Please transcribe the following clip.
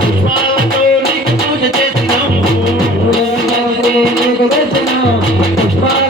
పుష్పాలతో నీకు పూజ చేసినాము పుష్పాలతో నీకు దర్శనం పుష్పాల